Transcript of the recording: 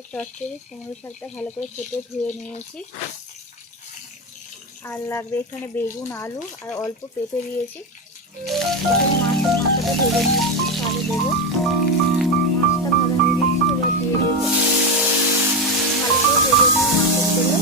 শাকের চচ্চড়ি। কুমড়ো শাকটা ভালো করে কেটে ধুয়ে নিয়েছি। আর লাগবে এখানে বেগুন, আলু আর অল্প পেঁপে দিয়েছি। এখানে মাছের মাথাটা ভেজে নিচ্ছি, পরে দেবো। মাছটা ভালো হয়ে গেছে, এবার দিয়ে দেবো। ভালো করে ভেজে নিয়ে মাছের তেলে